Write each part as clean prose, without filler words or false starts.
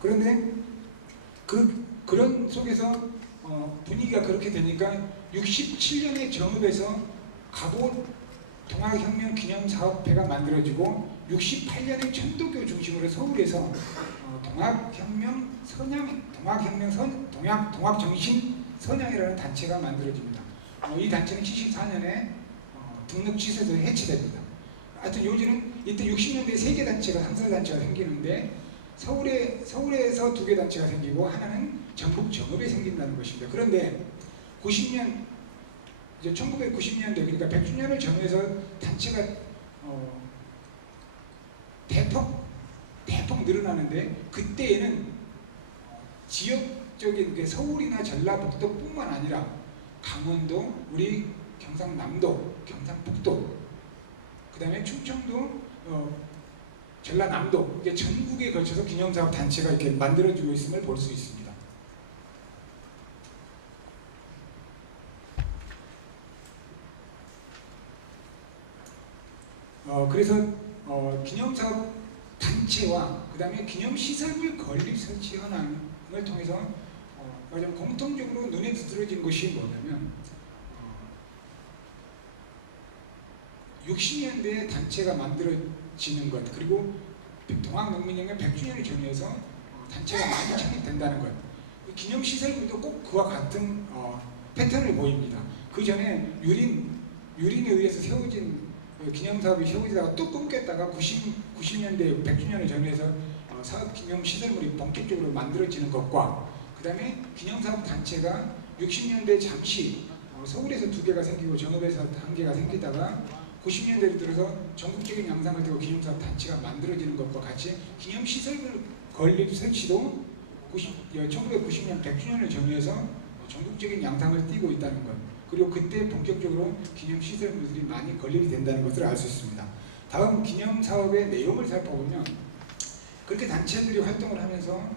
그런데 그런 속에서 분위기가 그렇게 되니까 67년에 정읍에서 갑옷 동학혁명 기념사업회가 만들어지고 68년에 천도교 중심으로 서울에서 동학정신 선양이라는 단체가 만들어집니다. 이 단체는 74년에 등록 취소해서 해체됩니다. 하여튼 요즘은 이때 60년대에 3개 단체가 상설단체가 생기는데 서울에서 2개 단체가 생기고 하나는 전북 정읍에 생긴다는 것입니다. 그런데 90년 이제 1990년대 그러니까 100주년을 전후해서 단체가 대폭 늘어나는데 그때에는 지역적인 서울이나 전라북도뿐만 아니라 강원도, 우리 경상남도, 경상북도, 그 다음에 충청도, 전라남도 이게 전국에 걸쳐서 기념사업 단체가 이렇게 만들어지고 있음을 볼 수 있습니다. 그래서 기념사업 단체와 그 다음에 기념시설물 건립 설치 현황을 통해서 공통적으로 눈에 들어진 것이 뭐냐면 60년대에 단체가 만들어지는 것, 그리고 동학농민혁명 100주년을 전후해서 단체가 많이 창립된다는 것, 기념시설물도 꼭 그와 같은 패턴을 보입니다. 그 전에 유린에 의해서 세워진 기념사업이 세워지다가 또 끊겼다가 90년대 100주년을 전후해서 사업 기념시설물이 본격적으로 만들어지는 것과 그 다음에 기념사업 단체가 60년대 잠시 서울에서 2개가 생기고 정읍에서 1개가 생기다가 90년대로 들어서 전국적인 양상을 띠고 기념사업 단체가 만들어지는 것과 같이 기념시설물 건립 설치도 1990년 100주년을 전후해서 전국적인 양상을 띠고 있다는 것, 그리고 그때 본격적으로 기념시설물들이 많이 건립이 된다는 것을 알 수 있습니다. 다음 기념사업의 내용을 살펴보면 그렇게 단체들이 활동을 하면서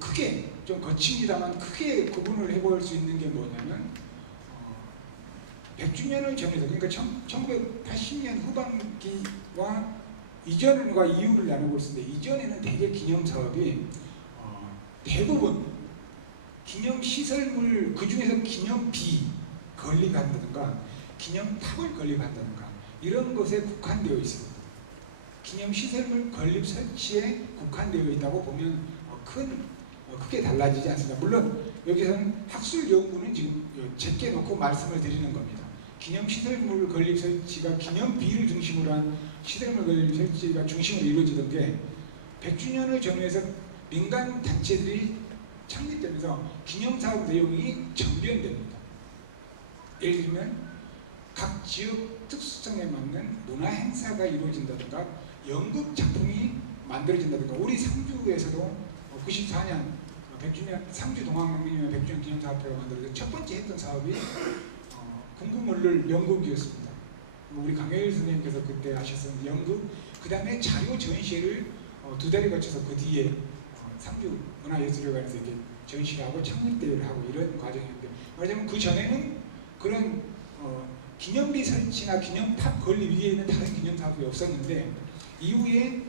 크게, 좀 거칩니다만 크게 구분을 해볼 수 있는 게 뭐냐면 100주년을 정해서, 그러니까 1980년 후반기와 이전과 이후를 나눠볼 수 있는데, 이전에는 대개 기념사업이 대부분 기념시설물, 그 중에서 기념비 건립한다든가 기념탑을 건립한다든가 이런 것에 국한되어 있습니다. 기념시설물 건립 설치에 국한되어 있다고 보면 크게 달라지지 않습니다. 물론 여기서는 학술연구는 지금 제껴 놓고 말씀을 드리는 겁니다. 기념시설물 건립 설치가 기념비를 중심으로 한 시설물 건립 설치가 중심으로 이루어지던 게 100주년을 전후해서 민간 단체들이 창립되면서 기념사업 내용이 전변됩니다. 예를 들면 각 지역 특수성에 맞는 문화행사가 이루어진다든가 연극 작품이 만들어진다든가, 우리 상주에서도 94년 100주년 상주 동학농민혁명 100주년 기념사업회가 만들어서 첫 번째 했던 사업이 궁금을를 연극이었습니다. 우리 강효일 선생님께서 그때 하셨던 연극, 그 다음에 자료 전시회를 2달에 걸쳐서 그 뒤에 상주 문화예술회관에서 이렇게 전시를 하고 창립대회를 하고 이런 과정이었는데, 말하자면 그 전에는 그런 기념비 설치나 기념탑 건립 위에 있는 다른 기념사업이 없었는데, 이후에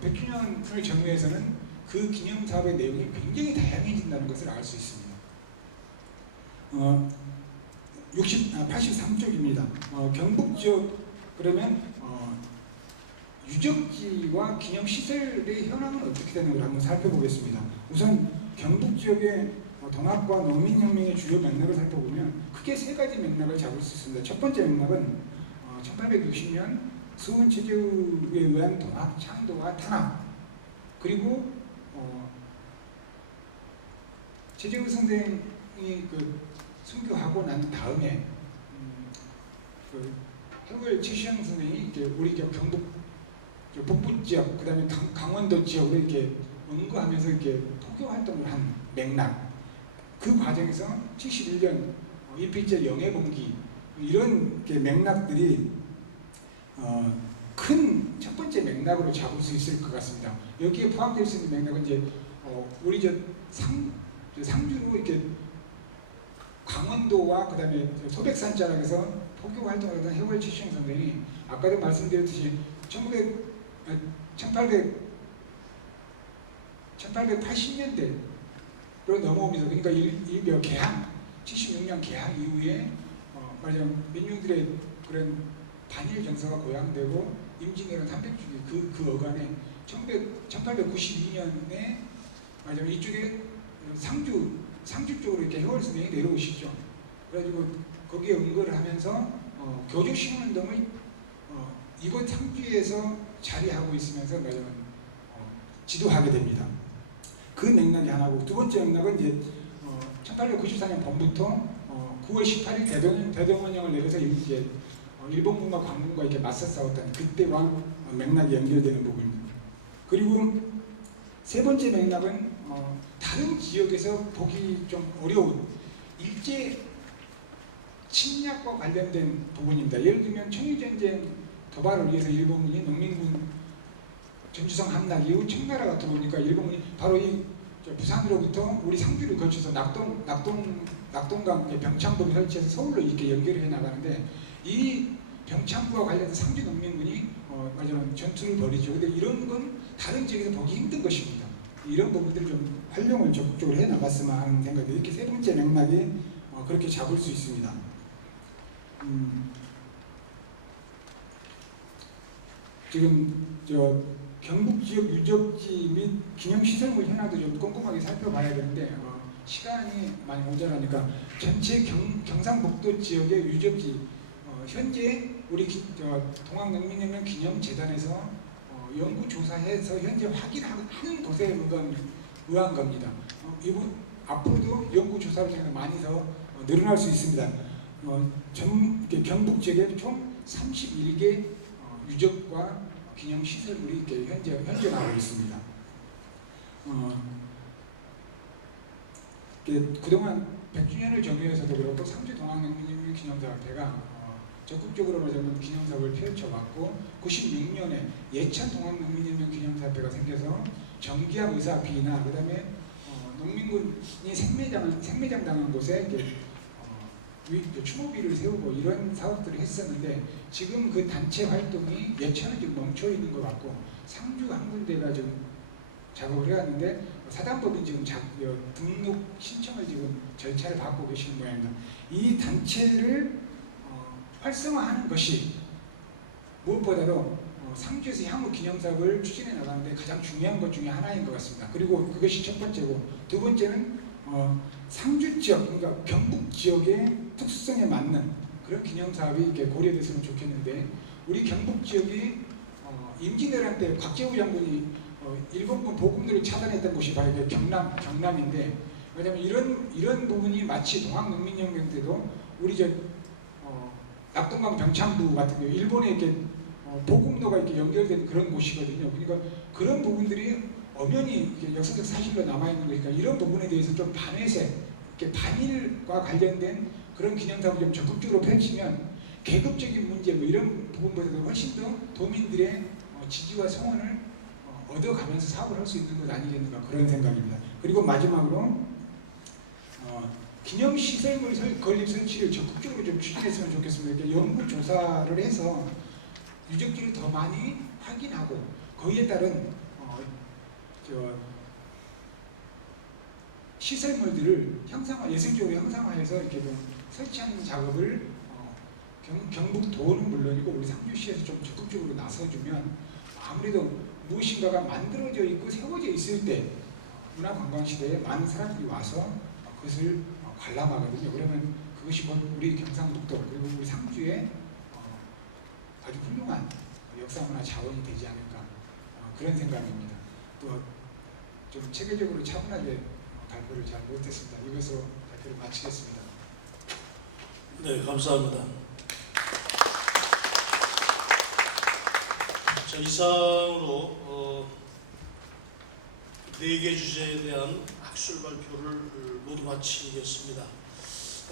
100주년을 전후해서는 그 기념사업의 내용이 굉장히 다양해진다는 것을 알 수 있습니다. 83쪽입니다. 경북 지역, 그러면 유적지와 기념시설의 현황은 어떻게 되는 걸 한번 살펴보겠습니다. 우선 경북 지역의 동학과 농민혁명의 주요 맥락을 살펴보면 크게 3가지 맥락을 잡을 수 있습니다. 첫 번째 맥락은 1860년 수원체제에 의한 동학 창도와 탄압, 그리고 최재우 선생이 순교하고 난 다음에 해골 최시영 선생이 이제 우리 경북 북부 지역, 그 다음에 강원도 지역으로 이렇게 응거하면서 이렇게 포교 활동을 한 맥락, 그 과정에서 71년 일필제 영해봉기, 이런 맥락들이 큰 첫 번째 맥락으로 잡을 수 있을 것 같습니다. 여기에 포함될 수 있는 맥락은 이제 우리 상주로 이렇게 강원도와 그 다음에 소백산 자락에서 포교 활동을 하던 해월 최시영 선생이 아까도 말씀드렸듯이 1800 1880년대로 넘어오면서, 그러니까 일명 개항, 76년 개항 이후에 말하자면 민중들의 그런 반일 정서가 고양되고 임진왜란 300주기 그 어간에 1892년에 말하자면 이쪽에 상주 쪽으로 이렇게 해월스명이 내려오시죠. 그래가지고 거기에 응거를 하면서 교조 시민운동을 이곳 상주에서 자리하고 있으면서 말하자면 지도하게 됩니다. 그 맥락이 하나고, 두 번째 맥락은 이제 1894년 봄부터 9월 18일 대동원령을 내려서 이제 일본군과 광군과 이렇게 맞서 싸웠다는 그때와 맥락이 연결되는 부분입니다. 그리고 세 번째 맥락은 다른 지역에서 보기 좀 어려운 일제 침략과 관련된 부분입니다. 예를 들면 청일전쟁 도발을 위해서 일본군이 농민군 전주성 함락 이후 청나라가 들어오니까 일본군이 바로 이 부산으로부터 우리 상주를 거쳐서 낙동강 병창부를 설치해서 서울로 이렇게 연결해 나가는데, 이 병창부와 관련된 상주 농민군이 말하자면 전투를 벌이죠. 근데 이런 건 다른 지역에서 보기 힘든 것입니다. 이런 부분들을 좀 활용을 적극적으로 해 나갔으면 하는 생각이, 이렇게 세 번째 맥락이 그렇게 잡을 수 있습니다. 지금 경북 지역 유적지 및 기념시설물 현황도 좀 꼼꼼하게 살펴봐야 되는데 시간이 많이 모자라니까 전체 경상북도 지역의 유적지 현재 우리 동학농민혁명 기념재단에서 연구조사해서 현재 확인하는 곳에 의한 겁니다. 이번 앞으로도 연구조사를 통해서 많이 더 늘어날 수 있습니다. 경북 지역에 총 31개 유적과 기념시설물이 이렇게 현재 나오고 있습니다. 그동안 100주년을 전후해서도 그렇고 상주 동학농민혁명 기념사업회가 적극적으로 말하자면 기념사업을 펼쳐왔고, 96년에 예천 동학농민혁명 기념사업회가 생겨서 정기학 의사비나 그 다음에 농민군이 생매장 당한 곳에 추모비를 세우고 이런 사업들을 했었는데, 지금 그 단체 활동이 예천은 지금 멈춰 있는 것 같고 상주 한 군데가 지금 작업을 해왔는데 사단법인 지금 등록 신청을 지금 절차를 받고 계시는 모양입니다. 이 단체를 활성화하는 것이 무엇보다도 상주에서 향후 기념사업을 추진해 나가는데 가장 중요한 것 중에 하나인 것 같습니다. 그리고 그것이 첫 번째고, 두 번째는 상주 지역, 그러니까 경북 지역의 특수성에 맞는 그런 기념사업이 이렇게 고려됐으면 좋겠는데, 우리 경북 지역이 임진왜란 때 곽재우 장군이 일본군 보급로를 차단했던 곳이 바로 경남인데, 왜냐하면 이런 부분이 마치 동학농민혁명 때도 우리 낙동강 병창부 같은 경우 일본에 이렇게 보급로가 이렇게 연결된 그런 곳이거든요. 그러니까 그런 부분들이 엄연히 역사적 사실로 남아있는 거니까 이런 부분에 대해서 좀 반회색, 이렇게 반일과 관련된 그런 기념사업을 좀 적극적으로 펼치면 계급적인 문제 이런 부분보다도 훨씬 더 도민들의 지지와 성원을 얻어가면서 사업을 할 수 있는 것 아니겠는가, 그런 생각입니다. 그리고 마지막으로 기념시설물 건립 설치를 적극적으로 좀 추진했으면 좋겠습니다. 이렇게 연구조사를 해서 유적지를 더 많이 확인하고 거기에 따른 시설물들을 예술적으로 형상화해서 이렇게 좀 설치하는 작업을 경북도는 물론이고 우리 상주시에서 좀 적극적으로 나서주면, 아무래도 무엇인가가 만들어져 있고 세워져 있을 때 문화관광시대에 많은 사람들이 와서 그것을 관람하거든요. 그러면 그것이 우리 경상북도 그리고 우리 상주의 아주 훌륭한 역사문화 자원이 되지 않을까, 그런 생각입니다. 또 좀 체계적으로 차분하게 발표를 잘 못했습니다. 이것으로 발표를 마치겠습니다. 네, 감사합니다. 자, 이상으로 4개 주제에 대한 학술 발표를 모두 마치겠습니다.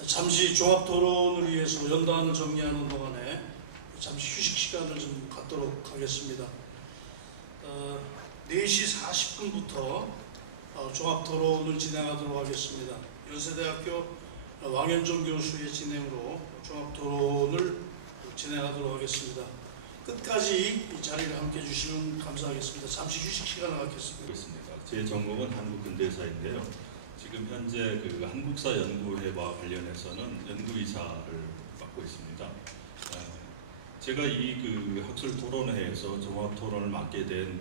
잠시 종합토론을 위해서 연단을 정리하는 동안에 잠시 휴식 시간을 좀 갖도록 하겠습니다. 4시 40분부터 종합토론을 진행하도록 하겠습니다. 연세대학교 왕현종 교수의 진행으로 종합토론을 진행하도록 하겠습니다. 끝까지 이 자리를 함께 해주시면 감사하겠습니다. 잠시 휴식 시간을 갖겠습니다. 있습니다. 제 전공은 한국 근대사인데요. 지금 현재 그 한국사 연구회와 관련해서는 연구이사를 맡고 있습니다. 제가 이 그 학술 토론회에서 종합 토론을 맡게 된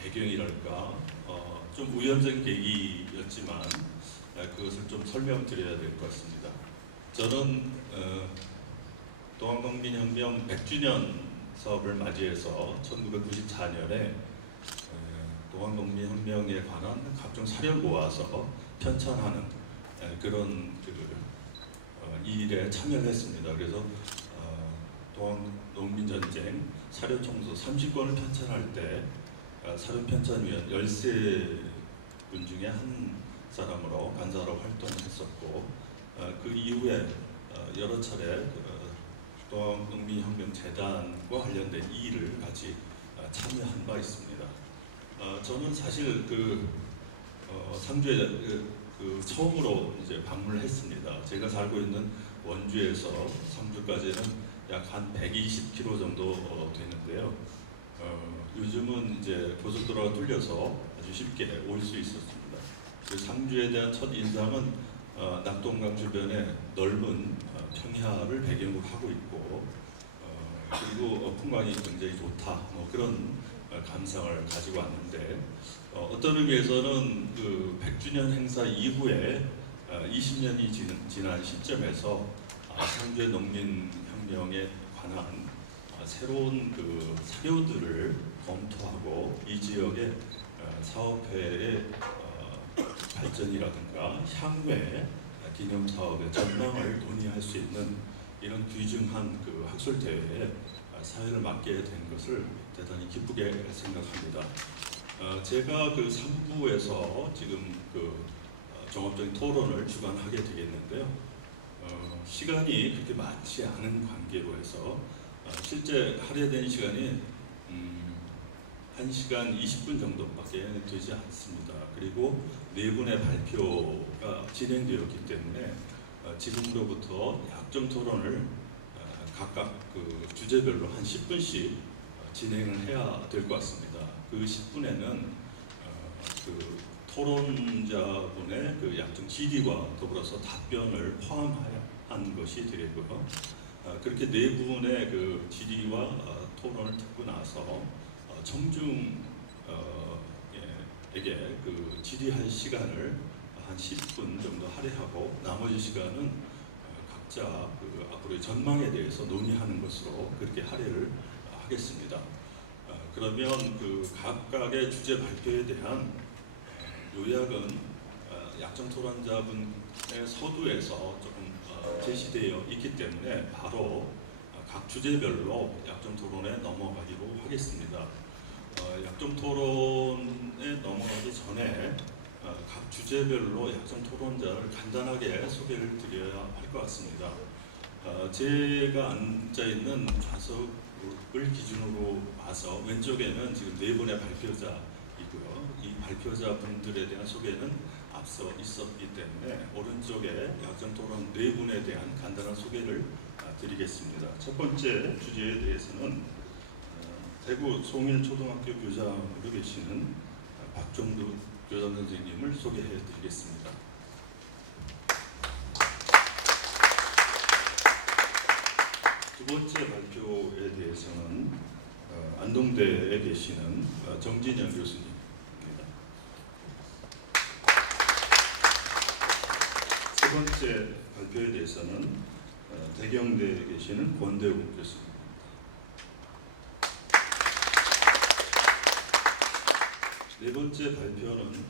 배경이랄까 좀 우연적 계기였지만 그것을 좀 설명드려야 될 것 같습니다. 저는 동학농민혁명 100주년 사업을 맞이해서 1994년에 동학농민혁명에 관한 각종 사료를 모아서 편찬하는 그런 이 일에 참여를 했습니다. 그래서 동학농민전쟁 사료청소 30권을 편찬할 때 사료편찬위원 13분 중에 한 사람으로 간사로 활동을 했었고 그 이후에 여러 차례 동학농민혁명재단과 관련된 이 일을 같이 참여한 바 있습니다. 저는 사실 상주에 처음으로 이제 방문을 했습니다. 제가 살고 있는 원주에서 상주까지는 약 한 120km 정도 되는데요. 요즘은 이제 고속도로가 뚫려서 아주 쉽게 올 수 있었습니다. 상주에 대한 첫 인상은 낙동강 주변에 넓은 평야를 배경으로 하고 있고 그리고 풍광이 굉장히 좋다 뭐 그런 감상을 가지고 왔는데 어떤 의미에서는 그 100주년 행사 이후에 20년이 지난 시점에서 상주의 농민혁명에 관한 새로운 그 사료들을 검토하고 이 지역의 사업회의 발전이라든가 향후의 기념사업의 전망을 논의할 수 있는 이런 귀중한 그 학술 대회에 사회를 맡게 된 것을 대단히 기쁘게 생각합니다. 제가 그 3부에서 지금 그 종합적인 토론을 주관하게 되겠는데요. 시간이 그렇게 많지 않은 관계로 해서 실제 할애된 시간이 1시간 20분 정도밖에 되지 않습니다. 그리고 네 분의 발표가 진행되었기 때문에 지금으로부터 약정 토론을 각각 그 주제별로 한 10분씩 진행을 해야 될 것 같습니다. 그 10분에는 그 토론자분의 그 약정 질의와 더불어서 답변을 포함한 것이 되겠고요. 그렇게 네 분의 그 질의와 토론을 듣고 나서 청중에게 그 질의할 시간을 한 10분 정도 할애하고 나머지 시간은 각자 그 앞으로의 전망에 대해서 논의하는 것으로 그렇게 할애를 하겠습니다. 그러면 그 각각의 주제 발표에 대한 요약은 약정 토론자분의 서두에서 조금 제시되어 있기 때문에 바로 각 주제별로 약정 토론에 넘어가기로 하겠습니다. 약정 토론에 넘어가기 전에 각 주제별로 약정 토론자를 간단하게 소개를 드려야 할 것 같습니다. 제가 앉아 있는 좌석을 기준으로 봐서 왼쪽에는 지금 네 분의 발표자이고요. 이 발표자분들에 대한 소개는 앞서 있었기 때문에 오른쪽에 약정 토론 네 분에 대한 간단한 소개를 드리겠습니다. 첫 번째 주제에 대해서는 대구 송일초등학교 교장으로 계시는 박종두 교장 선생님을 소개해 드리겠습니다. 두 번째 발표에 대해서는 안동대에 계시는 정진영 교수님입니다. 세 번째 발표에 대해서는 대경대에 계시는 권대웅 교수입니다. 네 번째 발표는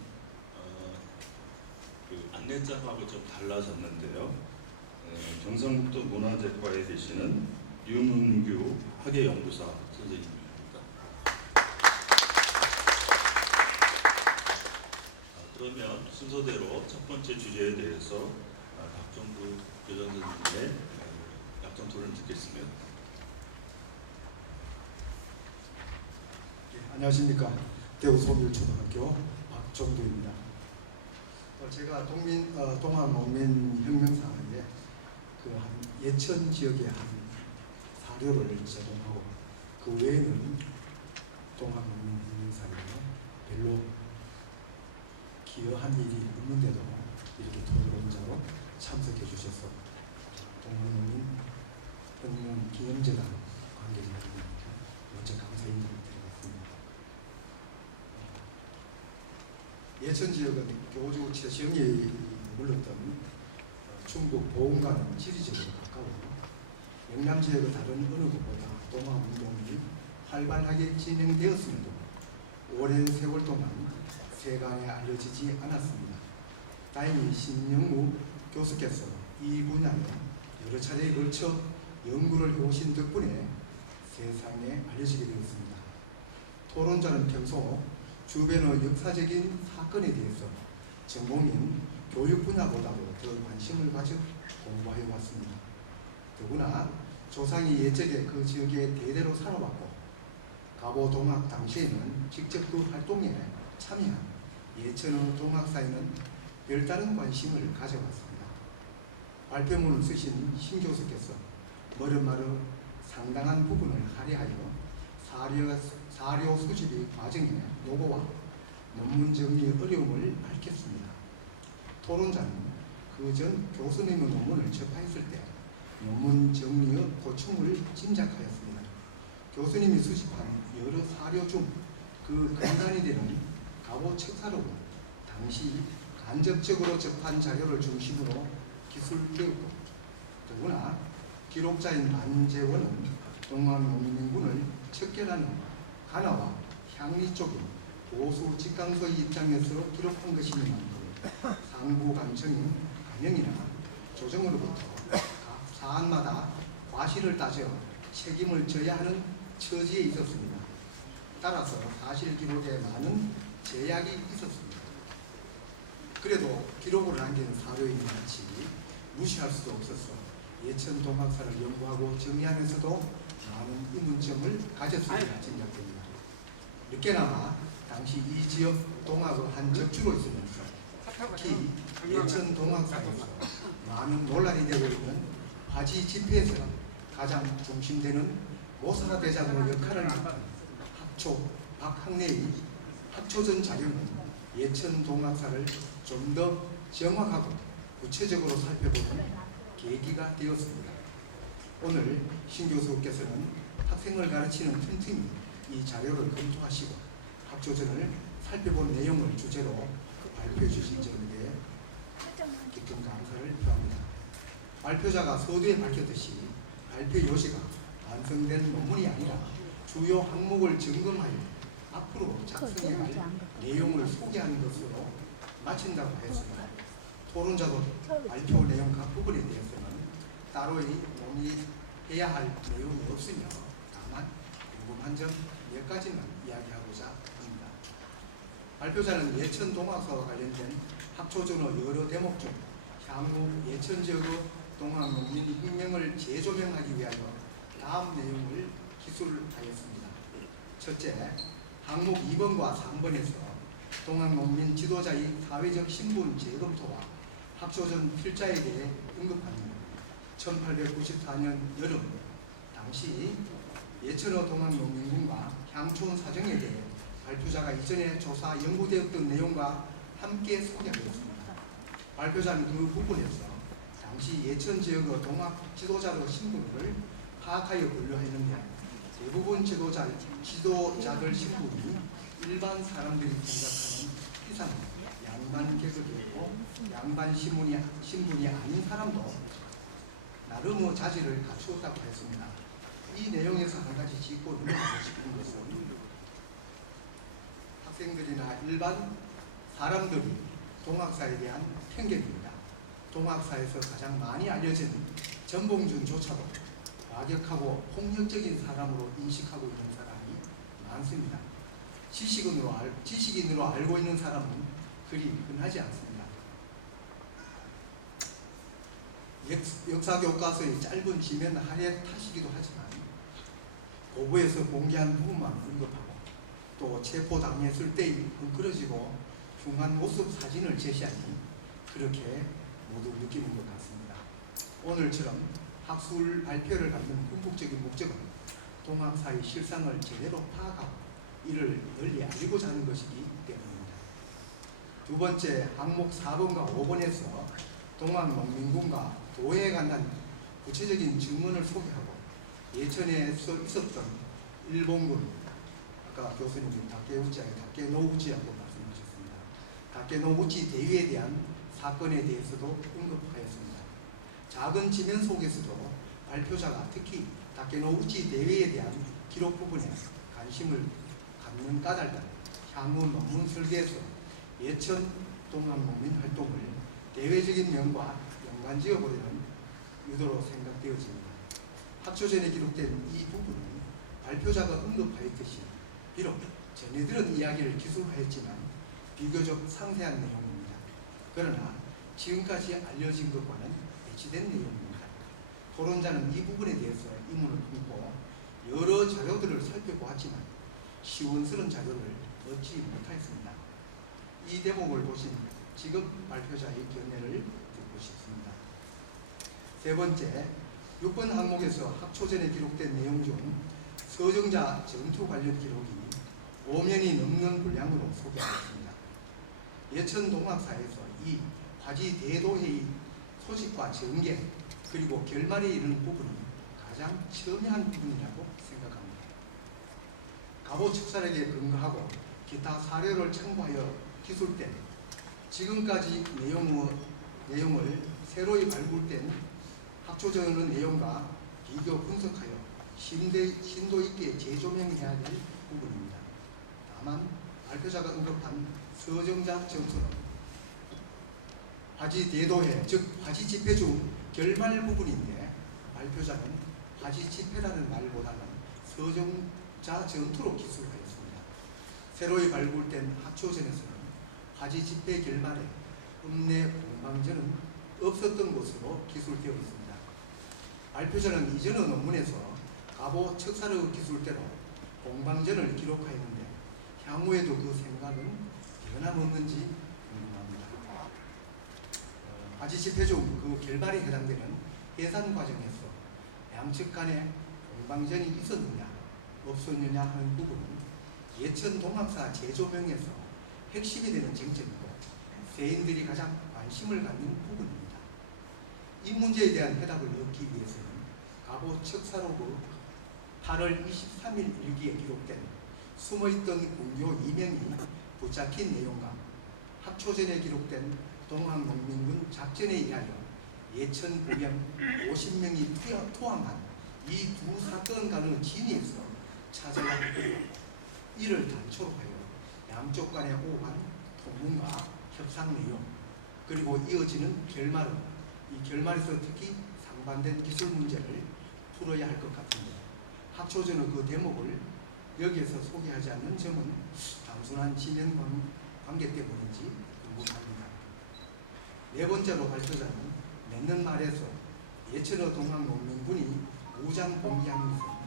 그 안내장하고 좀 달라졌는데요. 경상북도 문화재과에 계시는 유문규 학예연구사 선생님입니다. 그러면 순서대로 첫 번째 주제에 대해서 박종두 교장 선생님의 약정 토론을 듣겠습니다. 안녕하십니까. 대구 송일초등학교 박종두입니다. 제가 동학농민혁명사에 그 한 예천 지역의 한 사료를 제공하고 그 외에는 동학농민사회에 별로 기여한 일이 없는데도 이렇게 토론자로 참석해 주셔서 동학농민 혁명 기념재단 관계자분들께 먼저 감사 인사를 드리겠습니다. 예천 지역은 교주 최시영이 물렀던 충북 보은과는 지리적으로 가까워 영남 지역의 다른 어느 곳보다 동학운동이 활발하게 진행되었음에도 오랜 세월 동안 세간에 알려지지 않았습니다. 다행히 신영무 교수께서 이 분야에 여러 차례에 걸쳐 연구를 해오신 덕분에 세상에 알려지게 되었습니다. 토론자는 평소 주변의 역사적인 사건에 대해서 전공인 교육 분야보다도 더 관심을 가져 공부하여 왔습니다. 더구나 조상이 옛적에 그 지역에 대대로 살아왔고 가보 동학 당시에는 직접 그 활동에 참여한 예천의 동학사에는 별다른 관심을 가져왔습니다. 발표문을 쓰신 신 교수께서 머름마루 상당한 부분을 할애하여 사료 수집의 과정의 노고와 논문 정리의 어려움을 밝혔습니다. 토론자는 그 전 교수님의 논문을 접하였을 때 논문 정리의 고충을 짐작하였습니다. 교수님이 수집한 여러 사료 중 그 근간이 되는 가보 책사록은 당시 간접적으로 접한 자료를 중심으로 기술되었고 더구나 기록자인 만재원은 동학농민군을 척결하는 가나와 향리 쪽인 보수 직강서의 입장에서 기록한 것이니만큼 상부 감청인 감형이나 조정으로부터 각 사안마다 과실을 따져 책임을 져야 하는 처지에 있었습니다. 따라서 사실 기록에 많은 제약이 있었습니다. 그래도 기록을 남기는 사료인 같이 무시할 수도 없어서 예천 동학사를 연구하고 정리하면서도 많은 의문점을 가졌으리라 짐작됩니다. 늦게나마 당시 이 지역 동학의 한 적주로 있으면서 특히 예천 동학사에서 많은 논란이 되고 있는 화지 집회에서 가장 중심되는 모사대장의 역할을 맡은 학초 박학래의 학초전 자료는 예천 동학사를 좀 더 정확하고 구체적으로 살펴보는 계기가 되었습니다. 오늘 신 교수께서는 학생을 가르치는 틈틈이 이 자료를 검토하시고 학초전을 살펴본 내용을 주제로 발표해 주신 점에 깊은 감사를 표합니다. 발표자가 서두에 밝혔듯이 발표 요지가 완성된 논문이 아니라 주요 항목을 점검하여 앞으로 작성해야 할 내용을 소개하는 것으로 마친다고 하였습니다. 토론자도 발표 내용 각 부분에 대해서는 따로의 논의해야 할 내용이 없으며 다만 궁금한 점 몇 가지만 이야기하고자 합니다. 발표자는 예천 동학사와 관련된 학초전의 여러 대목 중 향후 예천 지역의 동학농민 혁명을 재조명하기 위하여 다음 내용을 기술하였습니다. 첫째, 항목 2번과 3번에서 동학농민 지도자의 사회적 신분 재검토와 학초전 필자에 대해 언급합니다. 1894년 여름 당시 예천의 동학농민군과 향촌 사정에 대해 발표자가 이전에 조사 연구되었던 내용과 함께 소개하였습니다. 발표자는 그 부분에서 당시 예천 지역의 동학 지도자의 신분을 파악하여 분류했는데 대부분 지도자들 신분이 일반 사람들이 생각하는 이상 양반 계급이었고 양반 신분이 아닌 사람도 나름의 자질을 갖추었다고 했습니다. 이 내용에서 한 가지 짚고 넘어가고 싶은 것은 학생들이나 일반 사람들이 동학사에 대한 편견입니다. 동학사에서 가장 많이 알려진 전봉준조차도 과격하고 폭력적인 사람으로 인식하고 있는 사람이 많습니다. 지식인으로 알고 있는 사람은 그리 흔하지 않습니다. 역사 교과서의 짧은 지면 할애 탓이기도 하지만 고부에서 공개한 부분만 언급하고 또 체포당했을 때의 헝클어지고 흉한 모습 사진을 제시하니 그렇게 모두 느끼는 것 같습니다. 오늘처럼 학술 발표를 갖는 궁극적인 목적은 동학사의 실상을 제대로 파악하고 이를 널리 알리고자 하는 것이기 때문입니다. 두 번째, 항목 4번과 5번에서 동학농민군과 도에 관한 구체적인 증언을 소개하고 예천에 있었던 일본군, 아까 교수님이 다케노우치라고 말씀하셨습니다. 다케노우치 대위에 대한 사건에 대해서도 언급하였습니다. 작은 지면 속에서도 발표자가 특히 다케노우치 대위에 대한 기록 부분에 관심을 갖는 까닭은 향후 논문 설계에서 예천 동학농민 활동을 대외적인 면과 연관지어 보려는 의도로 생각되어집니다. 학초전에 기록된 이 부분은 발표자가 언급하였듯이 비록 전해들은 이야기를 기술하였지만 비교적 상세한 내용입니다. 그러나 지금까지 알려진 것과는 배치된 내용입니다. 토론자는 이 부분에 대해서 의문을 품고 여러 자료들을 살펴보았지만 시원스러운 자료를 얻지 못하였습니다. 이 대목을 보신 지금 발표자의 견해를 듣고 싶습니다. 세 번째, 6번 항목에서 학초전에 기록된 내용 중 서정자 전투 관련 기록이 5면이 넘는 분량으로 소개하였습니다. 예천 동학사에서 이 화지 대도회의 소식과 전개 그리고 결말에 이르는 부분이 가장 첨예한 부분이라고 생각합니다. 갑오 측사력에 근거하고 기타 사료를 참고하여 기술된 지금까지 내용을 새로이 발굴된 학초전의 내용과 비교 분석하여 심도 있게 재조명해야 할 부분입니다. 다만 발표자가 언급한 서정자 전투는 화지 대도회, 즉 화지 집회 중 결말 부분인데 발표자는 화지 집회라는 말보다는 서정자 전투로 기술하였습니다. 새로이 발굴된 학초전에서는 화지 집회 결말에 읍내 공방전은 없었던 것으로 기술되어 있습니다. 발표자는 이전의 논문에서 갑오 척사력 기술대로 공방전을 기록하였는데 향후에도 그 생각은 변함없는지 궁금합니다. 화지 집회 중 그 결말에 해당되는 해산 과정에서 양측 간에 공방전이 있었느냐 없었느냐 하는 부분은 예천 동학사 재조명에서 핵심이 되는 쟁점이고 세인들이 가장 관심을 갖는 부분입니다. 이 문제에 대한 해답을 얻기 위해서는 갑오 척사록의 8월 23일 일기에 기록된 숨어있던 군교 2명이 붙잡힌 내용과 학초전에 기록된 동학농민군 작전에 의하여 예천 부병 50명이 투항한 이 두 사건 간의 진위에서 찾아야 하고 이를 단초로 하여 양쪽 간에 오간 통문과 협상 내용 그리고 이어지는 결말은 이 결말에서 특히 상반된 기술 문제를 풀어야 할 것 같은데 학초전의 그 대목을 여기에서 소개하지 않는 점은 단순한 지면 관계 때문인지 궁금합니다. 네 번째로 발표자는 맺는 말에서 예천의 동학농민군이 무장 봉기한 것은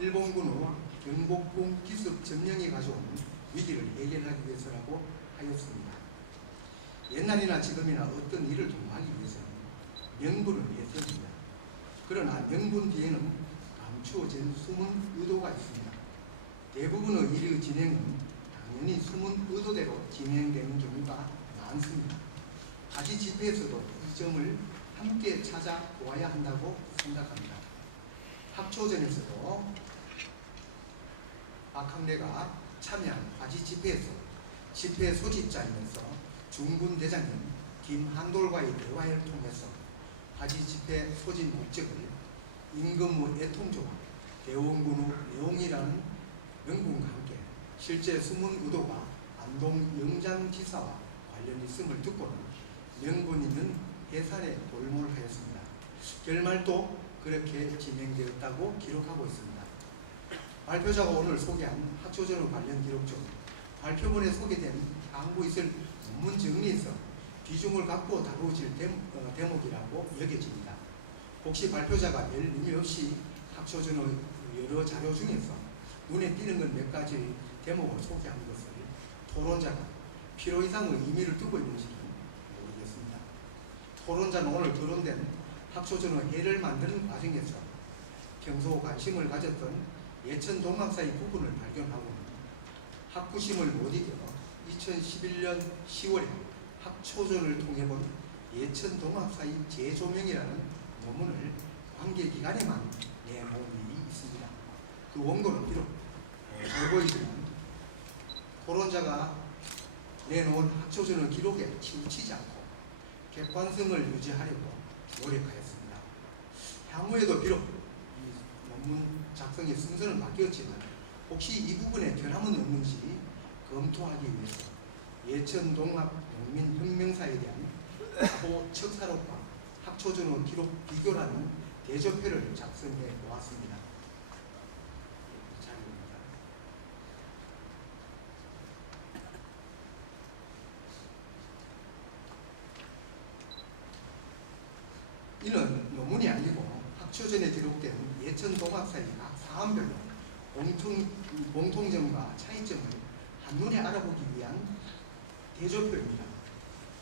일본군의 경복궁 기습 점령이 가져온 위기를 해결하기 위해서라고 하였습니다. 옛날이나 지금이나 어떤 일을 도모하기 위해서는 명분을 해서입니다. 그러나 명분 뒤에는 감추어진 숨은 의도가 있습니다. 대부분의 일의 진행은 당연히 숨은 의도대로 진행되는 경우가 많습니다. 화지 집회에서도 이 점을 함께 찾아보아야 한다고 생각합니다. 학초전에서도 박학래가 참여한 화지 집회에서 집회 소집자이면서 중군 대장인 김한돌과의 대화를 통해서 화지 집회 소집 목적을 임금의 애통조와 대원군의 내용이라는 명분과 함께 실제 숨은 의도가 안동 영장지사와 관련 있음을 듣고는 명분 있는 해산에 돌몰하였습니다. 결말도 그렇게 진행되었다고 기록하고 있습니다. 발표자가 오늘 소개한 학초전의 관련 기록 중 발표문에 소개된 향후 있을 논문 정리에서 비중을 갖고 다루어질 대목이라고 여겨집니다. 혹시 발표자가 별 의미 없이 학초전의 여러 자료 중에서 눈에 띄는 건 몇 가지 대목을 소개한 것을 토론자가 필요 이상의 의미를 두고 있는지는 모르겠습니다. 토론자는 오늘 거론된 학초전의 해를 만드는 과정에서 평소 관심을 가졌던 예천 동학사의 부분을 발견하고는 학부심을 못 이겨 2011년 10월에 학초전을 통해 본 예천 동학사의 재조명이라는 논문을 관계기관에만 내놓은 일이 있습니다. 그 원고는 비록 잘 보이지만 토론자가 내놓은 학초전의 기록에 치우치지 않고 객관성을 유지하려고 노력하였습니다. 향후에도 비록 이 논문 작성의 순서는 바뀌었지만 혹시 이 부분에 변함은 없는지 검토하기 위해서 예천 동학 농민 혁명사에 대한 고 척사록과 학초전의 기록 비교라는 대조표를 작성해 보았습니다. 자료입니다. 이는 논문이 아니고 학초전에 기록된 예천 동학사의 각 사안별로 공통점과 차이점을 한눈에 알아보기 위한 대조표입니다.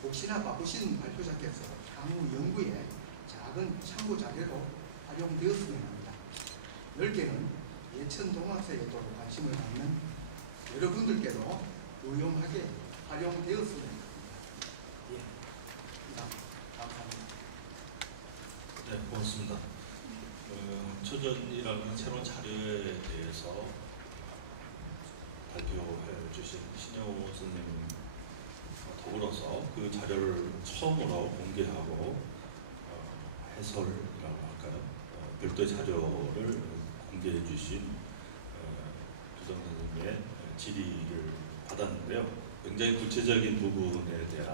혹시나 바쁘신 발표자께서 향후 연구에 작은 참고 자료로 활용되었으면 합니다. 넓게는 예천 동학사에도 관심을 갖는 여러분들께도 유용하게 활용되었으면 합니다. 예, 이상 감사합니다. 네, 고맙습니다. 초전이라는 새로운 자료에 대해서 발표해 주신 신영호 선생님 더불어서 그 자료를 처음으로 공개하고 해설이라고 할까요? 별도의 자료를 공개해 주신 두정 선생님의 질의를 받았는데요. 굉장히 구체적인 부분에 대한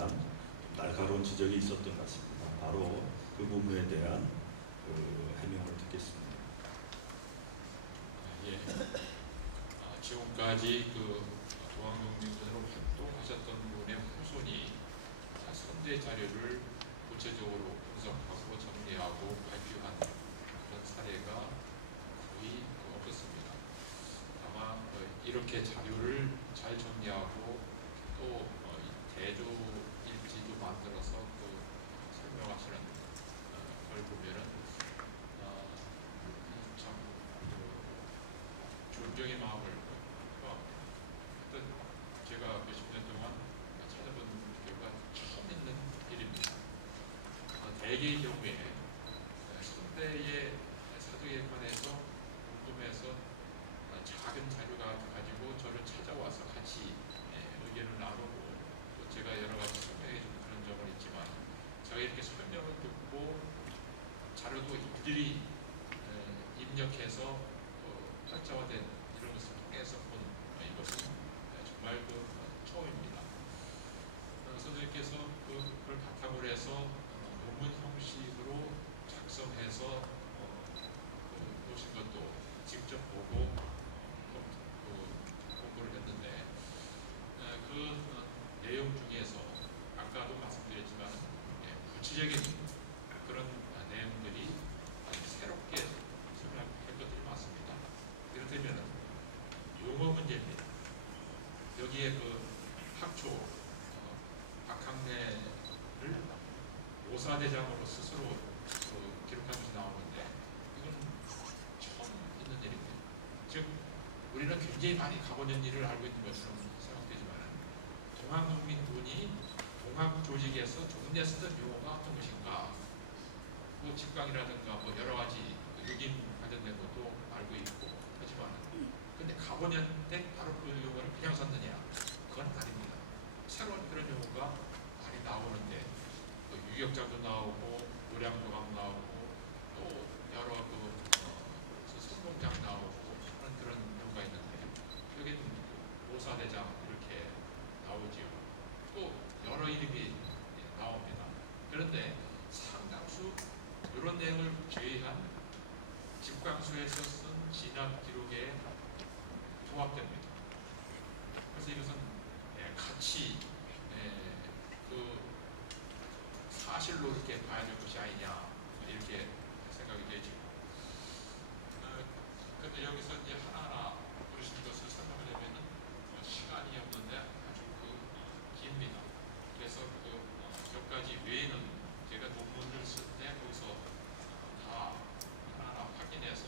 날카로운 지적이 있었던 것 같습니다. 바로 그 부분에 대한 해명을 듣겠습니다. 예. 지금까지 동학농민군으로 활동하셨던 분의 후손이 선대 자료를 구체적으로 분석하고 정리하고 발표한 그런 사례가 거의 없었습니다. 다만 이렇게 자료를 잘 정리하고 또 대조일지도 만들어서 설명하시는 걸 보면은 참 존경의 마음을 제가 몇십 년 동안 찾아본 결과 처음 있는 일입니다. 대개의 경우에 선대의 사도에 관해서 궁금해서 작은 자료가 가지고 저를 찾아와서 같이 의견을 나누고 또 제가 여러 가지 설명해 준 그런 점은 있지만 제가 이렇게 설명을 듣고 자료도 이들이 입력해서 활자화된 이런 것을 통해서 본 이것은 정말 처음입니다. 선생님께서 그걸 바탕으로 해서 논문 형식으로 작성해서 보신 것도 직접 보고 공부를 했는데 그 내용 중에서 아까도 말씀드렸지만 구체적인 그런 내용들이 새롭게 생각할 것들이 많습니다. 이를테면 용어 문제입니다. 여기에 학초 박학래를 오사대장으로 스스로 기록하면서 나오는데 이건 처음 있는 일입니다. 즉 우리는 굉장히 많이 가보는 일을 알고 있는 것처럼 생각되지만 동학농민군이 동학 조직에서 조금 쓰던 용어가 어떤 것인가, 직강이라든가 여러 가지 유긴 관련된 것도 알고 있고 하지만 근데 가보년 때 바로 그 용어를 그냥 썼느냐? 그건 아닙니다. 새로운 그런 용어가 많이 나오는데 유격자도 나오고 노량조각 나오고 또 여러 선봉장 나오고 그런 용어가 있는데 여기는 오사대장 이렇게 나오지요. 또 여러 이름이 나옵니다. 그런데 상당수 이런 내용을 제외한 집광수에서 쓴 진압 기록에 통합됩니다. 그래서 이것은 같이 사실로 이렇게 봐야 될 것이 아니냐 이렇게 생각이 되죠. 그런데 여기서 이제 하나하나 그러신 것을 설명하려면 시간이 없는데 아주 깁니다. 그래서 몇 가지 외에는 제가 논문을 쓸 때 거기서 다 하나하나 확인해서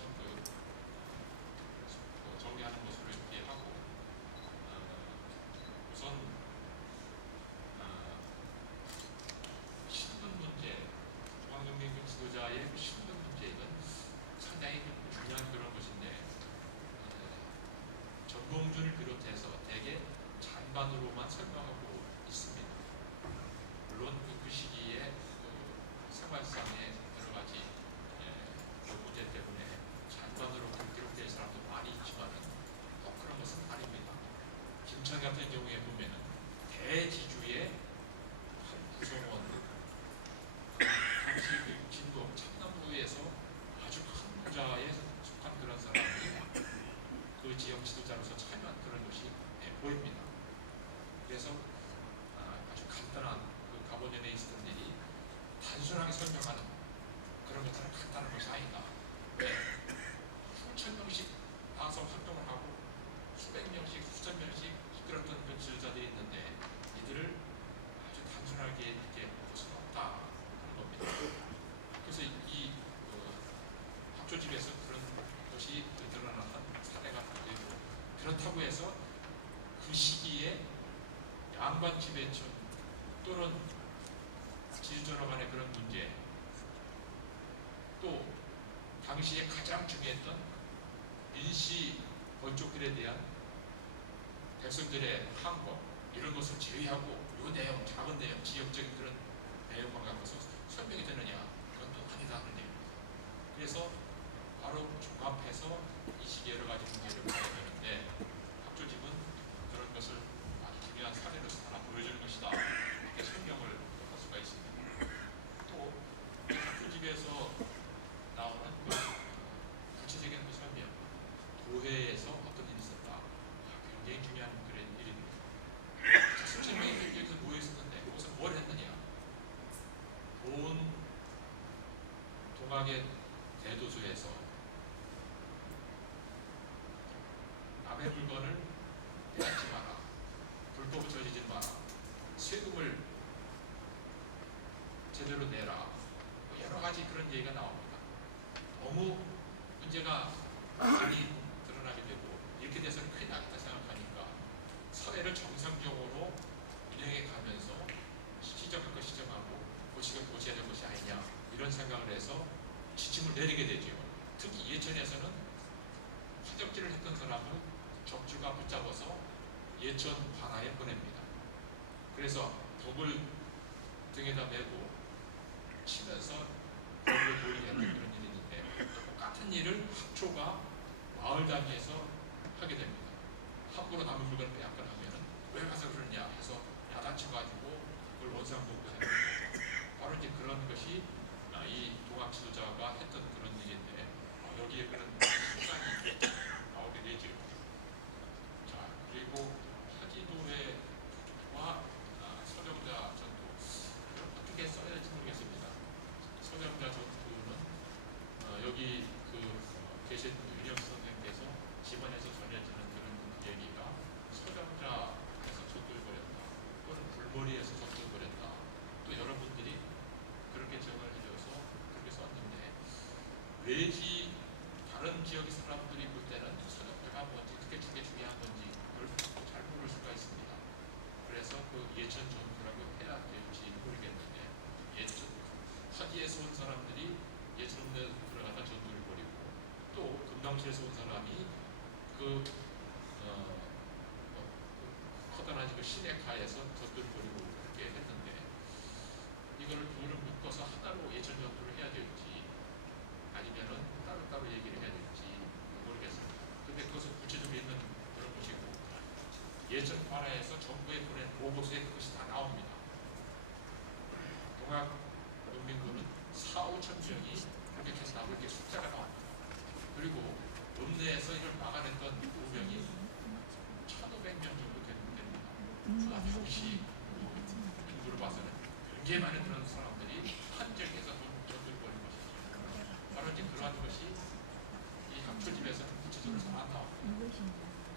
반반으로만 설명하고 있습니다. 물론 그 시기에 그 생활상의 여러 가지 그 문제 때문에 잔반으로 기록되어 있는 사람도 많이 있지만 꼭 그런 것은 아닙니다. 김천 같은 경우에 보면은 대지주의 구성원, 당시 그 진도 참나무에서 아주 큰 부자에 속한 그런 사람이 그 지역 지도자로서 참여한 그런 것이 보입니다. 그래서 아주 간단한 그 가보년에 있었던 일이 단순하게 설명하는 그런 것들은 간단한 것이 아니다. 왜? 수천 명씩 나와서 활동을 하고 수백 명씩, 수천 명씩 이끌었던 그 지도자들이 있는데 이들을 아주 단순하게 이렇게 볼 수는 없다 하는 겁니다. 그래서 이 학조집에서 그런 것이 드러나는 사례가 되고, 그렇다고 해서 그 시기에 양반 지배층 또는 지주전화 간의 그런 문제, 또 당시에 가장 중요했던 민씨 권쪽들에 대한 백성들의 항거 이런 것을 제외하고 요 내용, 작은 내용, 지역적인 그런 내용만 갖고서 설명이 되느냐, 그건 또 아니다 하는 얘기입니다. 그래서 바로 종합해서 이 시기에 여러 가지 문제를 봐야 되는데 학조집은 그런 것을 아주 중요한 사례로서 하나 보여주는 것이다, 이렇게 설명을 할 수가 있습니다. 또 학조집에서 나오는 그 구체적인 그 설명, 도회에서 어떤 일이 있었다, 굉장히 중요한 그런 일입니다. 수천 명이 여기서 모여 있었는데 거기서 뭘 했느냐? 동학의 대도수에서 남의 물건을 빼앗지 마라, 불법을 저지르지 마라, 세금을 제대로 내라, 여러 가지 그런 얘기가 나옵니다. 너무 문제가 많이 드러나게 되고 이렇게 돼서는 큰일 나겠다 생각하니까 사회를 정상적으로 운영해 가면서 시정할 것 시정하고 고치면 고쳐야 될 것이 아니냐, 이런 생각을 해서 지침을 내리게 되죠. 특히 예천에서는 화적질을 했던 사람을 적주가 붙잡아서 예천 관아에 보냅니다. 그래서 독을 등에다 메고 치면서 독을 보이게 하는 그런 일이 있는데, 똑같은 일을 학초가 마을 단위에서 하게 됩니다. 함부로 남의 물건을 빼앗거나 하면은 왜 가서 그러냐 해서 야단쳐가지고 그걸 원상복구하는 거죠. 바로 이제 그런 것이 이 동학 지도자가 했던 그런 일인데 여기에 그런 시간이 나오게 되죠. 자, 그리고 화지도회와 서정자 전투, 어떻게 써야 될지 모르겠습니다. 서정자 전투는 여기 계신 윤영 선생님께서 집안에서 전해지는 그런 얘기가 서정자에서 전투를 벌였다, 또는 불머리에서 전투를 벌였다, 또 여러분들이 그렇게 정을 해줘서 그렇게 썼는데, 외지 다른 지역의 사람들이 볼 때는 서정자가 뭔지, 그게 중요한 건지 그걸 잘 모를 수가 있습니다. 그래서 그 예천 전투라고 해야 될지 모르겠는데, 예천 화지에서 온 사람들이 예천에 들어가다 전투를 벌이고, 또 금당시에서 온 사람이 커다란 그 시내가에서 전투를 벌이고 그렇게 했는데, 이거를 둘을 묶어서 하나로 예천 전투를 해야 될지 아니면은 따로따로 얘기를 해야 될지 모르겠습니다. 근데 그것은 구체적으로 있는 그런 것이고, 예천 관아에서 정부에 보낸 보고서에 그것이 다 나옵니다. 동학 농민군은 4,5천 명이 그렇게 해서 나오게 숫자가 나옵니다. 그리고 읍내에서 이걸 막아냈던 우병이 1,500명 정도 됩니다. 당시 인구로 봐서는 굉장히 많은 그런 사람들이 한적해서 전투를 벌인 것이죠. 바로 이제 그러한 것이 이 학초집에서는 구체적으로 잘 안 나옵니다.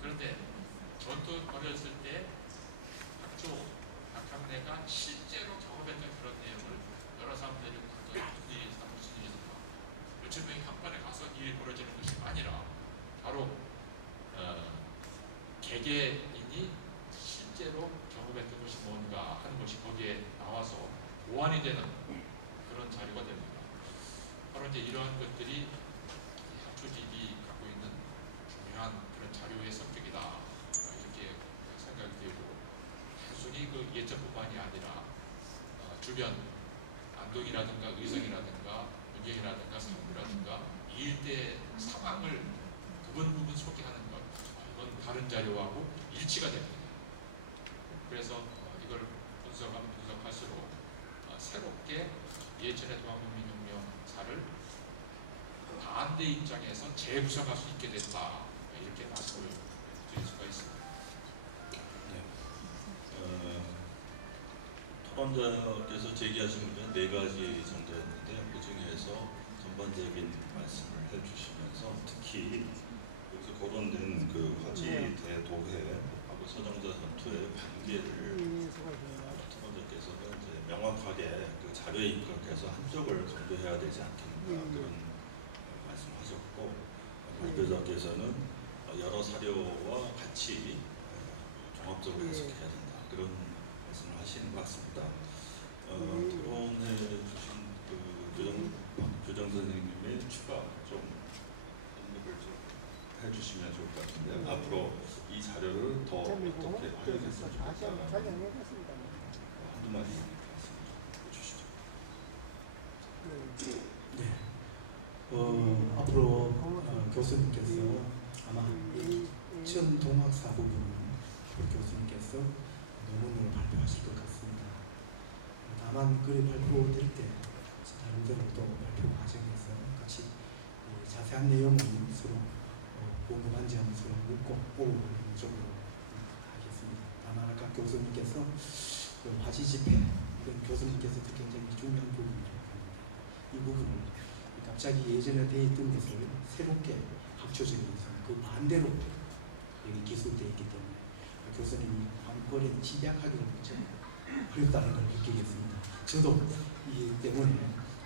그런데 전투 벌였을 때 학초, 학학내가 실제로 경험했던 그런 내용을 여러 사람들이 무슨 일이었나, 몇천 명이 한 번에 가서 일이 벌어지는 것이 아니라 바로 개개인이 실제로 경험했던 것이 뭔가 하는 것이 거기에 나와서 보완이 되는 그런 자료가 됩니다. 바로 이제 이러한 것들이 학초집이 갖고 있는 중요한 그런 자료의 성격이다, 이렇게 생각이 되고, 주변 안동이라든가 의성이라든가 문경이라든가 상주라든가 이 일대 상황을 부분 소개하는 것, 이건 다른 자료하고 일치가 됩니다. 그래서 이걸 분석할수록 새롭게 예천의 동학농민혁명사를 반대 입장에서 재구성할 수 있게 됐다, 이렇게 말씀을 드릴 수가 있습니다. 토론자께서 제기하신 문제는 4가지 정도였는데 그 중에서 전반적인 말씀을 해주시면서 특히 여기서 거론된 그 화지 대도회하고 서정자 전투의 관계를 토론자께서는 이제 명확하게 그 자료에 입각해서 한쪽을 강조해야 되지 않겠는가 그런 말씀하셨고, 발표자께서는 여러 사료와 같이 종합적으로 해석해야 된다 그런 말씀을 하시는 것 같습니다. 토론해 주신 그 교장 선생님의 추가 좀 언급을 좀 해주시면 좋을 것 같은데, 앞으로 이 자료를 더 어떻게 활용했으면 좋겠다 한두 마디 말씀해 주시죠. 네. 앞으로 교수님께서 아마 예천 동학사 부분은 교수님께서 논문을 발표하실 것 같습니다. 다만 그 발표될 때 나름대로 또 발표 과정에서 같이 자세한 내용은 서로 궁금한 점을 서로 묻고 오는 쪽으로 하겠습니다. 다만 아까 교수님께서 그 화지 집회, 이건 교수님께서도 굉장히 중요한 부분이라고 하는데 이 부분을 갑자기 예전에 돼 있던 것을 새롭게 합쳐지기 위해서 그 반대로 여기 기술되어 있기 때문에 교수님이 한번에 집약하기는 좀 어렵다는 걸 느끼겠습니다. 저도 이 때문에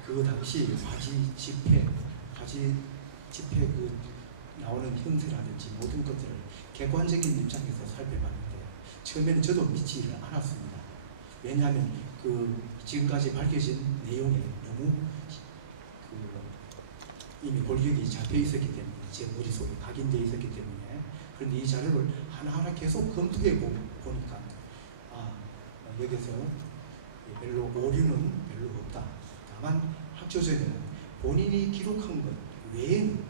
그 당시 화지 집회 그 나오는 형태라든지 모든 것들을 객관적인 입장에서 살펴봤는데 처음에는 저도 믿지를 않았습니다. 왜냐하면 그 지금까지 밝혀진 내용에 너무 이미 골격이 잡혀 있었기 때문에 제 머릿속에 각인되어 있었기 때문에, 그런데 이 자료를 하나하나 계속 검토해 보니까 여기서 별로 오류는 별로 없다. 다만 학조전에는 본인이 기록한 것 외에는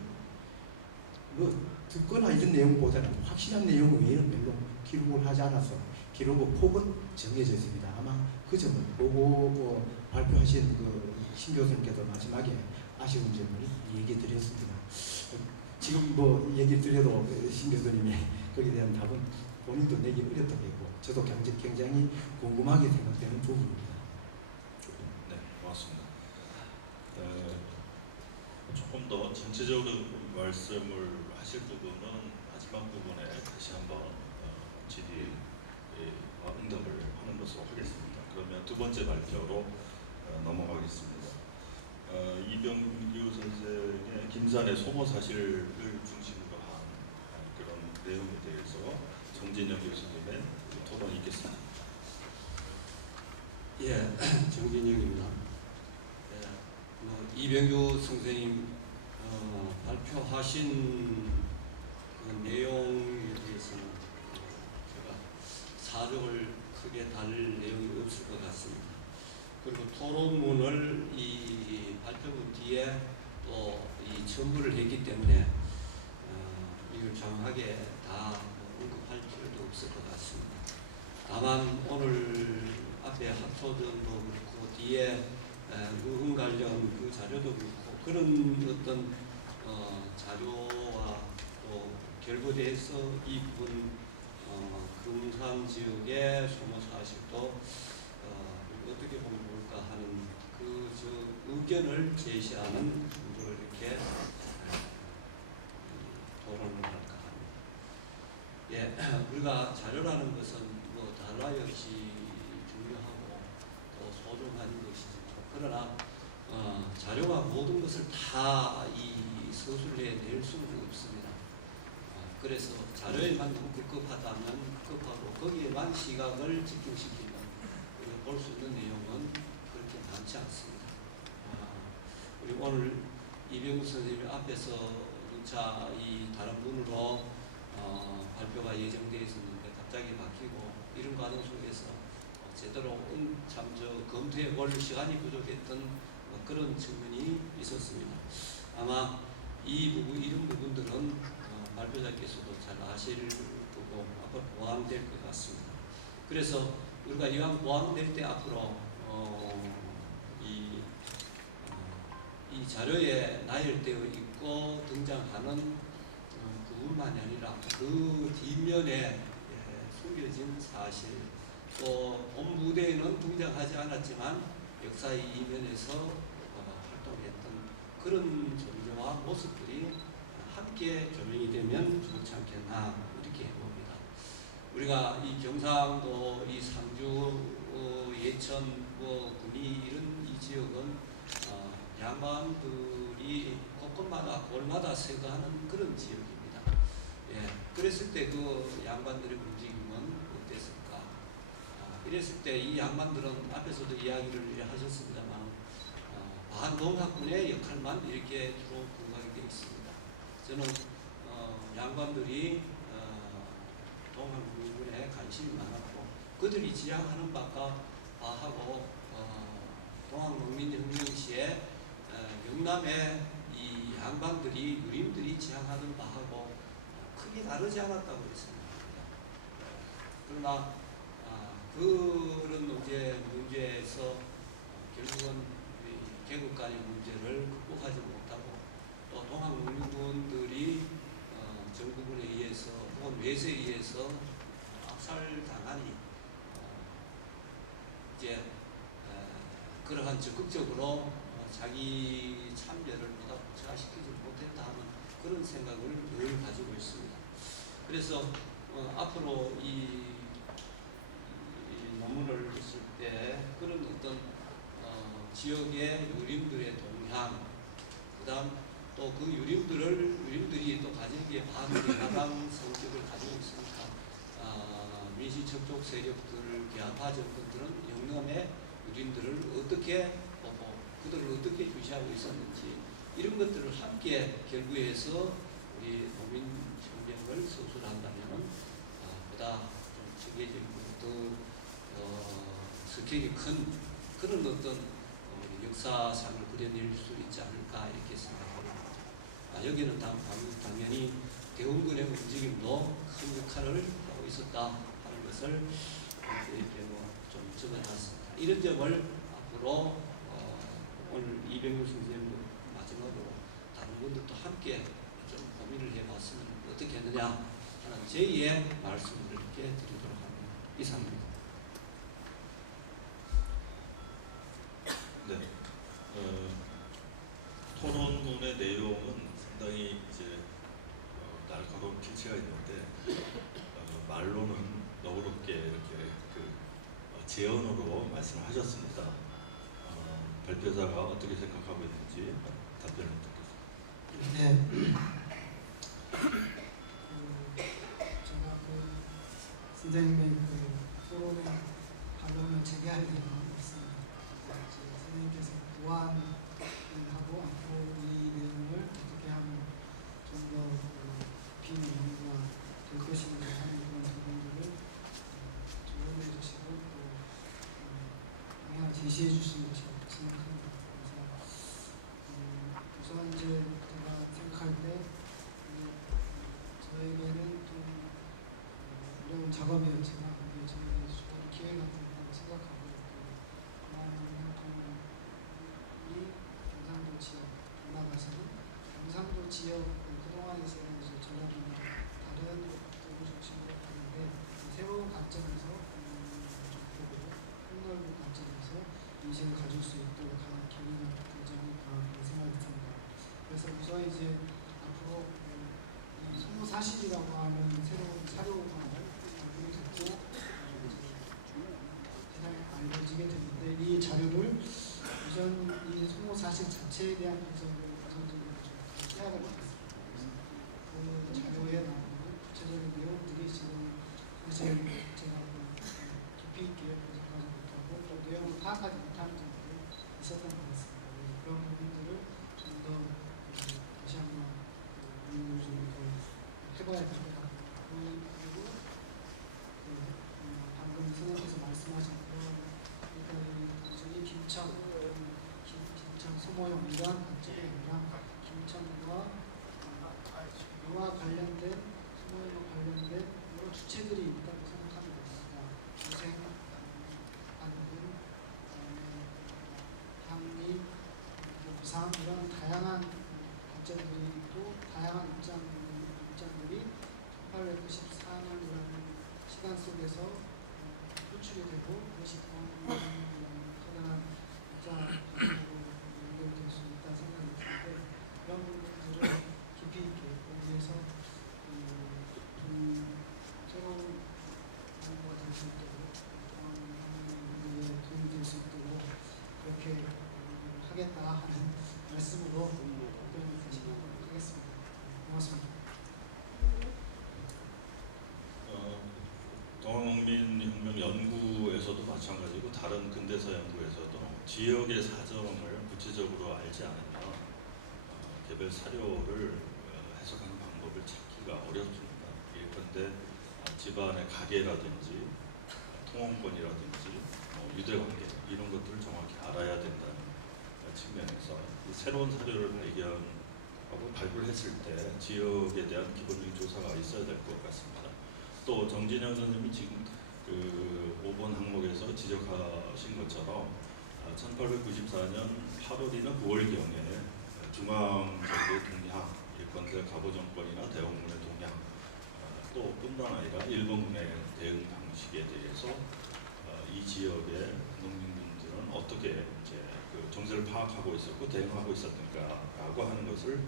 듣거나 이런 내용보다는 확실한 내용 외에는 별로 기록을 하지 않아서 기록의 폭은 정해져 있습니다. 아마 그 점을 보고 발표하신 그 신 교수님께서 마지막에 아쉬운 점을 얘기 드렸습니다. 지금 뭐 얘기 드려도 신 교수님이 거기에 대한 답은 본인도 내기 어렵다고 저도 굉장히 궁금하게 생각되는 부분입니다. 네, 고맙습니다. 조금 더 전체적으로 말씀을 하실 부분은 마지막 부분에 다시 한번 질의와 응답을 하는 것으로 하겠습니다. 그러면 두 번째 발표로 넘어가겠습니다. 이병규 선생의 김산의 소모 사실을 중심으로 한 그런 내용에 대해서 정진영 교수님의 토론이 있겠습니다. 예, 정진영입니다. 이병규 선생님 발표하신 그 내용에 대해서는 제가 사족을 크게 다룰 내용이 없을 것 같습니다. 그리고 토론문을 이 발표문 뒤에 또 이 첨부를 했기 때문에 이걸 정확하게 다 언급할 필요도 없을 것 같습니다. 다만 오늘 앞에 합초전도 그렇고 뒤에 의흥 관련 그 자료도 그렇고 그런 어떤 자료와 또 결부돼서 이 부분 금산 지역의 소모 사실도 어떻게 보면 좋을까 하는 그 의견을 제시하는 정도로 이렇게 토론을 할까 합니다. 예, 우리가 자료라는 것은 뭐 달러 역시 중요하고 또 소중한 것이지만 그러나 자료가 모든 것을 다 이 서술에 낼 수는 없습니다. 그래서 자료에만 너무 급급하다면 급하고 거기에만 시각을 집중시키면 볼 수 있는 내용은 그렇게 많지 않습니다. 그리고 오늘 이병우 선생님 앞에서 누차 이 다른 분으로 발표가 예정되어 있었는데 갑자기 바뀌고 이런 과정 속에서 제대로 참저 검토해 볼 시간이 부족했던 그런 측면이 있었습니다. 아마 이런 부분들은 발표자께서도 잘 아실 거고 앞으로 보완될 것 같습니다. 그래서 우리가 이왕 보완될 때 앞으로 이 자료에 나열되어 있고 등장하는 부분만이 아니라 그 뒷면에 숨겨진 사실, 또 본 무대에는 등장하지 않았지만 역사의 이면에서 활동했던 그런 존재와 모습들이 함께 조명이 되면 좋지 않겠나 이렇게 봅니다. 우리가 이 경상도, 이 상주, 예천, 군위 이런 이 지역은 양반들이 곳곳마다 골마다 세거하는 그런 지역입니다. 예, 그랬을 때 그 양반들의 움직임은 어땠을까? 이랬을 때 이 양반들은 앞에서도 이야기를 하셨습니다만 반동학군의 역할만 이렇게 주로 부각이 되어 있습니다. 저는 양반들이 동학군에 관심이 많았고 그들이 지향하는 바가 바하고 동학농민혁명 시에 영남의 이 양반들이 누림들이 지향하는 바하고 크게 다르지 않았다고 생각합니다. 그러나 그런 문제에서 결국은 계급 간의 문제를 극복하지 못하고 또 동학농민군들이 정부군에 의해서 혹은 외세에 의해서 압살당하니 이제 그러한 적극적으로 자기 참여를 보다 구체화시키지 못했다는 그런 생각을 늘 가지고 있습니다. 그래서 앞으로 이 논문을 쓸 때 그런 어떤 지역의 유림들의 동향, 그다음 또 그 유림들이 또 가지기에 반대하당 성격을 가지고 있으니까 민시 접촉 세력들, 개화파 정권들은 영남의 유림들을 어떻게 보고 그들을 어떻게 주시하고 있었는지 이런 것들을 함께 결부해서 우리 농민혁명을 서술한다면 보다 좀 체계적이고 더 스케일이 큰 그런 어떤 역사상을 그려낼 수 있지 않을까 이렇게 생각합니다. 여기는 당연히 대원군의 움직임도 큰 역할을 하고 있었다 하는 것을 이렇게 좀 적어놨습니다. 이런 점을 앞으로 오늘 이병규 선생님도 마지막으로 다른 분들도 함께 좀 고민을 해봤으면 어떻게 했느냐 하는 제2의 말씀을 이렇게 드리도록 합니다. 이상입니다. 네. 토론문의 내용은 상당히 이제 날카로운 필체가 있는데 말로는 너그럽게 이렇게 제언으로 말씀을 하셨습니다. 발표자가 어떻게 생각하고 있는지 답변을 듣겠습니다. 네. 제가 선생님의 토론의 반론을 제기할 일은 있습니다. 선생님께서 보완하고 앞으로 이 내용을 어떻게 하면 좀 더 깊이 연구가 될 것인가 하는 그런 부분들을 조언해 주시고 또 방향을 제시해 주신 것이라고 생각합니다. 그래서 우선 이제 제가 생각할 때 저에게는 좀 어려운 작업이었지만 저에게 좋은 기회가 된다고 생각하고 이 경상도 지역 나가서는 경상도 지역 그동안에서는 전라도나 다른 곳들을 중심으로 하는데 새로운 관점에서 좀 보고 폭넓은 관점에서 인식을 가질 수 있도록 하는 기회가 되지 않을까 그런 생각이 듭니다. 그래서 우선 이제 앞으로 이 소모사실이라고 하는 새로운 사료관을 듣고 세상에 알려지게 됐는데 이 자료를 우선 이 소모사실 자체에 대한 분석을 우선적으로 좀 해야 될 것 같습니다. 그 자료에 나오는 구체적인 내용들이 지금 사실 제가 깊이 있게 분석하지 못하고 또 내용을 파악하지 못하는 점들이 있었던 것 같습니다. 그런 부분들을 좀 더 다시 한번 연구를 좀 더 해봐야 될 것 같고 그리고 방금 선생님께서 말씀하신 그런 김천 소모형 이러한 관점이 아니라 김천과 이와 관련된 소모형과 관련된 여러 주체들이 있다고 생각합니다. 유생, 안근, 향리, 부상 이런 다양한 관점들이 있고 다양한 입장들이 1894년이라는 시간 속에서 표출이 되고 그것이 동학이라는 커다란 입장으로 연결될 수 있다 생각이 드는데 그런 부분들을 깊이 있게 보기 위해서 새로운 연구가 될 수 있도록 동학에 도움이 될 수 있도록 그렇게 하겠다 하는 말씀으로 답변을 진행하도록 하겠습니다. 고맙습니다. 동학농민혁명 연구에서도 마찬가지고 다른 근대사 연구에서도 지역의 사정을 구체적으로 알지 않으면 개별 사료를 해석하는 방법을 찾기가 어렵습니다. 예컨대 집안의 가계라든지 통원권이라든지 유대관계 이런 것들을 정확히 알아야 된다는 측면에서 새로운 사료를 발견하고 발굴했을 때 지역에 대한 기본적인 조사가 있어야 될 것 같습니다. 또 정진영 선생님이 지금 그 5번 항목에서 지적하신 것처럼 1894년 8월이나 9월경에 중앙정부의 동향, 예컨대 갑오정권이나 대원군의 동향, 또 뿐만 아니라 일본군의 대응 방식에 대해서 이 지역의 농민분들은 어떻게 이제 그 정세를 파악하고 있었고 대응하고 있었는가라고 하는 것을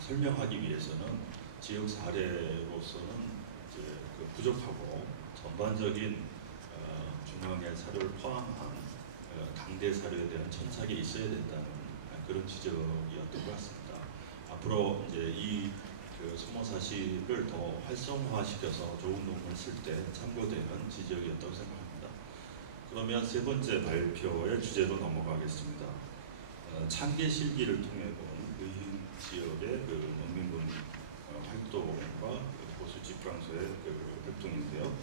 설명하기 위해서는 지역 사례로서는 이제 그 부족하고 전반적인 중앙의 사료를 포함한 당대 사료에 대한 천착이 있어야 된다는 그런 지적이었던 것 같습니다. 앞으로 이제 이 그 소모사실을 더 활성화시켜서 좋은 논문을 쓸 때 참고되는 지적이었다고 생각합니다. 그러면 세 번째 발표의 주제로 넘어가겠습니다. 창계 실기를 통해 본 의인 지역의 그 농민군 활동과 보수 집강소의 그 활동인데요.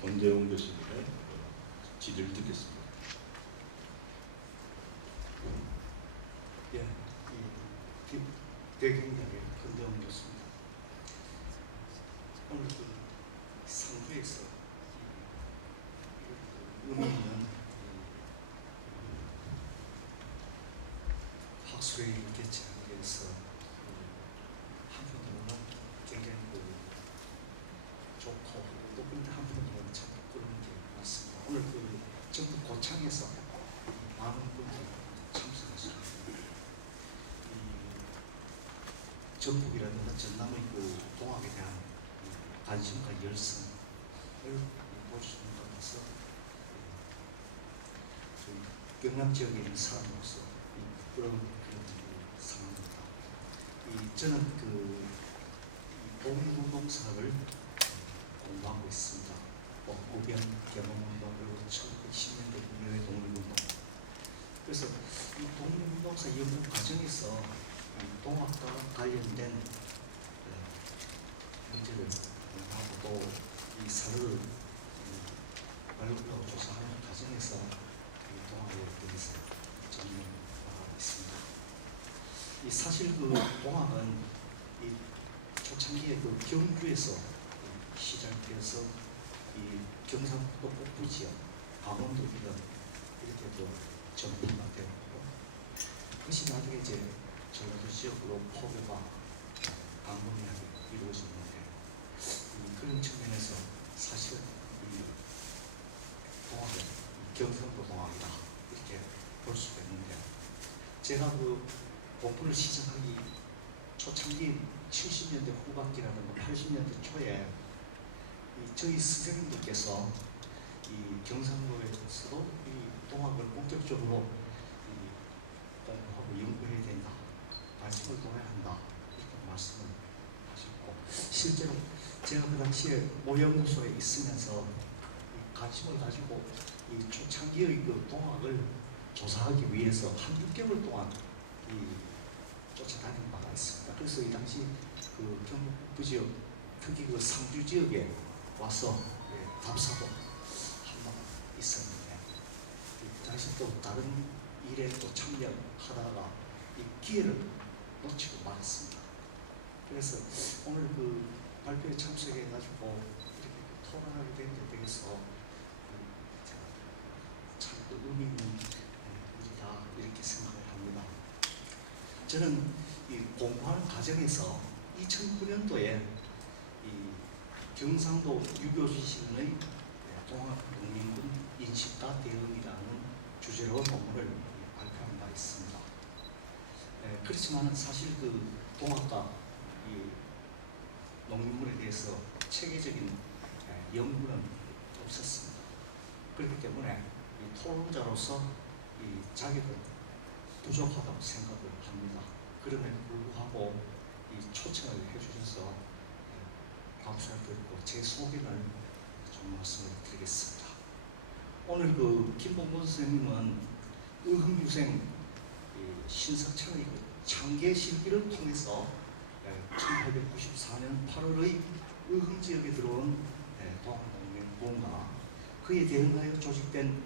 권대웅 교수님의 지를 듣겠습니다. 예, 대경단의 권대웅 교수입니다. 오늘 그 상부에서 의미 있는 학술회의 개최하기 위해서 한편으로는 굉장히 좋고 또 근데 한편으로는 참 그런 게 많습니다. 오늘 그 전북 고창에서 많은 분들이 참석하셨습니다. 전북이라든가 전남의 그 동학에 대한 관심과 열성을 보여주는 것 같아서 저희 경남 지역에 있는 사람으로서 그런 상황입니다. 저는 그 독립운동사를 공부하고 있습니다. 오변 개몽운동 그리고 1910년대 국민의 독립운동. 그래서 이 독립운동사 연구 과정에서 동학과 관련된 문제를 공부하고 또 이 사료를 발굴하고 조사하는 과정에서 이 동학에 대해서 전문하고 있습니다. 이 사실 그 동학은 이 초창기에 그 경주에서 시작되어서 이 경상북도 북부 지역, 강원도 이런 이렇게 또 전문화 되었고 그것이 나중에 이제 전라도 지역으로 포교가 광범위하게 이루어졌는데 그런 측면에서 사실 이 동학은 경상도 동학이다 이렇게 볼 수가 있는데 제가 그 공부를 시작하기 초창기 70년대 후반기라든가 80년대 초에 저희 선생님들께서 이 경상도에서도 이 동학을 본격적으로 공부하고 연구해야 된다, 관심을 둬야 한다 이렇게 말씀을 하셨고 실제로 제가 그 당시에 모연구소에 있으면서 이 관심을 가지고 이 초창기의 그 동학을 조사하기 위해서 한 6개월 동안 쫓아다닌 바가 있습니다. 그래서 이 당시 그 경북 북부 지역, 특히 그 상주 지역에 와서 답사도 한 번 있었는데 그 당시 또 다른 일에 또 참여하다가 이 기회를 놓치고 말았습니다. 그래서 오늘 그 발표에 참석해가지고 이렇게 토론하게 된 데 대해서 제가 참 의미 있는 일이다 이렇게 생각을 합니다. 저는 이 공부하는 과정에서 2009년도에 이 경상도 유교지신의 동학농민군 인식과 대응이라는 주제로 논문을 발표한 바 있습니다. 그렇지만 사실 그 동학과 이 농민군에 대해서 체계적인 연구는 없었습니다. 그렇기 때문에 이 토론자로서 이 자격은 부족하다고 생각을 합니다. 그럼에도 불구하고 이 초청을 해주셔서 감사드리고 제 소견을 좀 말씀을 드리겠습니다. 오늘 그 김봉곤 선생님은 의흥유생 신석찬의 그 창계실기를 통해서 1894년 8월의 의흥지역에 들어온 동학농민군과 그에 대응하여 조직된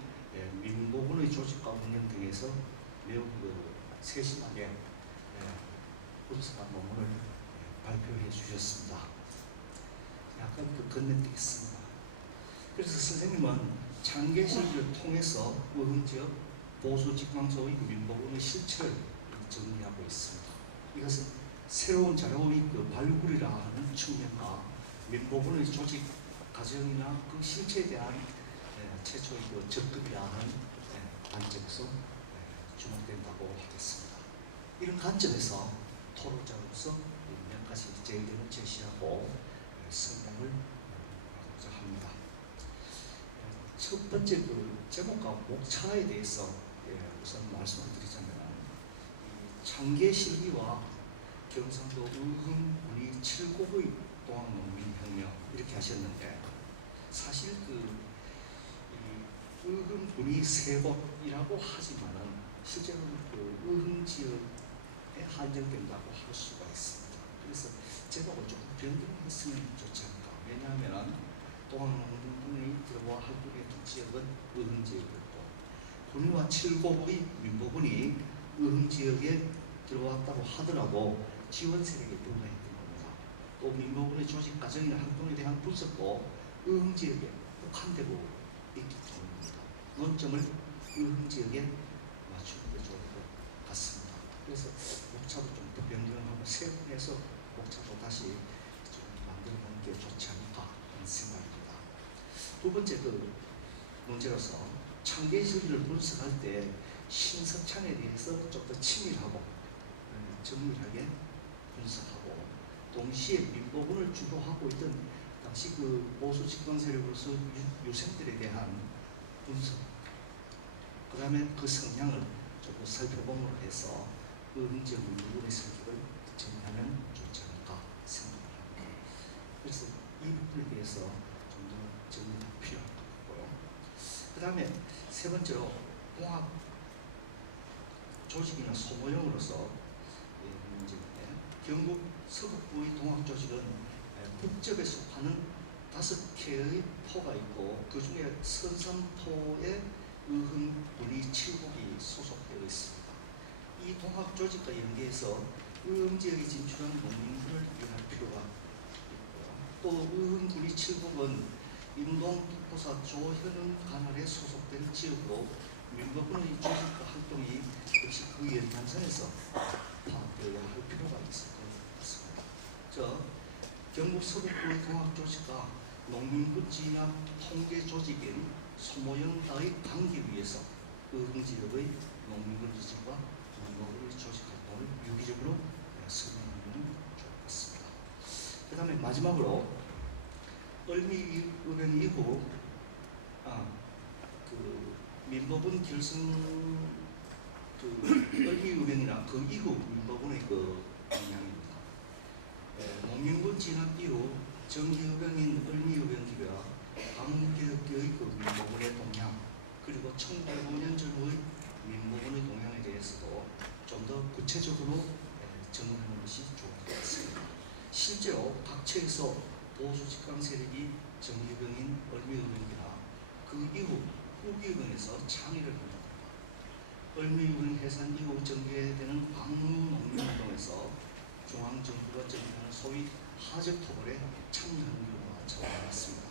민보군의 조직과 운영 등에서 매우 그 세심하게 분석한 논문을 발표해 주셨습니다. 약간 그 건네드리겠습니다. 그래서 선생님은 창계실기를 통해서 의흥지역 보수직방소의 민보군의 실체를 정리하고 있습니다. 이것은 새로운 자료의 그 발굴이라 하는 측면과 민보군의 조직 과정이나 그 실체에 대한 최초의 그 접근이라 하는 관점에서 주목된다고 하겠습니다. 이런 관점에서 토론자로서 몇 가지 제 의견을 제시하고 설명을 하고자 합니다. 첫 번째 그 제목과 목차에 대해서 우선 말씀을 드리자면 창계실기와 경상도 의흥군이 7곡의 동학농민혁명 이렇게 하셨는데 사실 그 의흥군이 3곳이라고 하지만은 실제로는 그 의흥지역에 한정된다고 할 수가 있습니다. 그래서 제목을 조금 변경했으면 좋지 않을까. 왜냐하면 동학농민군이 들어와 활동했던 지역은 의흥지역이었고 군위와 7곡의 민보군이 의흥지역에 들어왔다고 하더라도 지원 세력에 불과했던 겁니다. 또 민보군의 조직 과정이나 활동에 대한 분석도 의흥지역에 국한되고 있기 때문입니다. 논점을 의흥지역에 맞추는 게 좋을 것 같습니다. 그래서 목차도 좀 더 변경하고 세분해서 목차도 다시 좀 만들어보는 게 좋지 않을까 하는 생각입니다. 두 번째 그 문제로서 창계실기를 분석할 때 신석찬에 대해서 좀 더 치밀하고 정밀하게 분석하고 동시에 민보군을 주도하고 있던 당시 그 보수 집권 세력으로서 유생들에 대한 분석, 그 다음에 그 성향을 조금 살펴봄으로 해서 의흥지역 민보군의 성격을 정리하면 좋지 않을까 생각을 합니다. 그래서 이 부분에 대해서 좀 더 정리가 필요할 것 같고요. 그 다음에 세 번째로 동학 조직이나 소모형으로서 문제인데 경북 서북부의 동학 조직은 북쪽에 속하는 5개의 포가 있고 그 중에 선산포에 의흥군이 7곡이 소속되어 있습니다. 이 동학 조직과 연계해서 의흥지역에 진출한 농민군을 이해할 필요가 있고요. 또 의흥군이 7곡은 임동 북보사 조현은 관할에 소속된 지역으로 민보군의 조직과 활동이 역시 그 연장선에서 파악되어야 할 필요가 있을 것 같습니다. 경북 서북부의 동학 조직과 농민군 진압 통계 조직인 소모영과의 관계 위에서 의흥지역의 농민군 조직과 민보군의 조직 활동을 유기적으로 설명하면 좋을 것 같습니다. 그 다음에 마지막으로 을미의변 이후 그 민보군 결성 그 을미의변이나 그 이후 민보군의 그 영향입니다. 농민군 진압 이후 정기의병인 을미의병기가 광개혁계의 그 민보군의 동향 그리고 1905년 전후의 민보군의 동향에 대해서도 좀 더 구체적으로 정리하는 것이 좋을 것 같습니다. 실제로 각처에서 보수 집권 세력이 정기의병인 을미의병기나 그 이후 후기의병에서 창의를 한답니다. 을미군 해산 이후 전개되는 광무농민운동에서 중앙정부가 정리하는 소위 하적토벌에 참여하는 경우가 적어 많았습니다.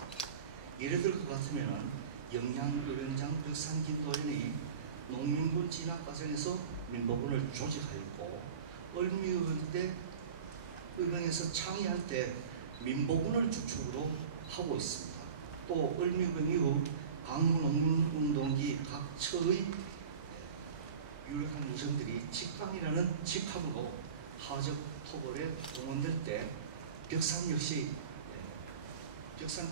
예를 들 것 같으면 영양의원장 벽산김도현이 농민군 진압 과정에서 민복군을 조직하였고 을미의대 의병에서 창의할 때 민복군을 주축으로 하고 있습니다. 또 을미의병 이후 광무농민운동기 각 처의 유력한 우정들이 직방이라는 직함으로 하적토벌에 동원될 때 벽산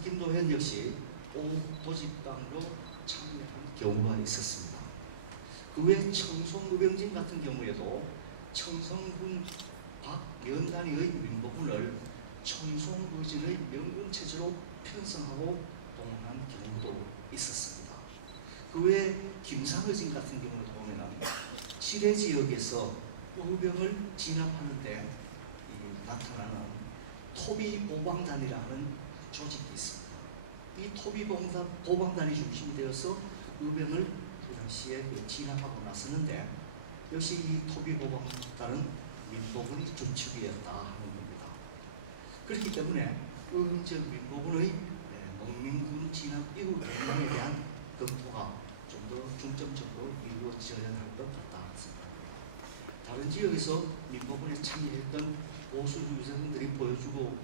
김도현 역시 오도직방으로 참여한 경우가 있었습니다. 그 외 청송의병진 같은 경우에도 청성군 박연단위의 민복군을 청송의진의 명군체제로 편성하고 동원한 경우도 있었습니다. 그 외 김상의진 같은 경우도 보면 지뢰 지역에서 의병을 진압하는데 나타나는 토비보방단이라는 조직이 있습니다. 이 토비보방단이 중심이 되어서 의병을 그 당시에 진압하고 나섰는데 역시 이 토비보방단은 민복군이 주축이었다 하는 겁니다. 그렇기 때문에 의흥적 민복군의 농민군 진압 이후 변방에 대한 검토가 좀 더 중점적으로 이루어져야 할 것 같다 생각합니다. 다른 지역에서 민복군에 참여했던 보수 유저들이 보여주고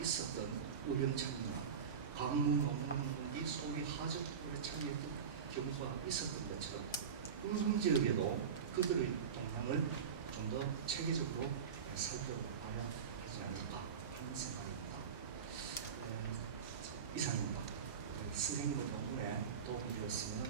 있었던 의병 참여나 광무농민운동기 소위 하적토벌에 참여했던 경우가 있었던 것처럼 의흥 지역에도 그들의 동향을 좀 더 체계적으로 살펴봐야 하지 않을까 하는 생각입니다. 이상입니다. 선생님의 논문에 도움이 되었으면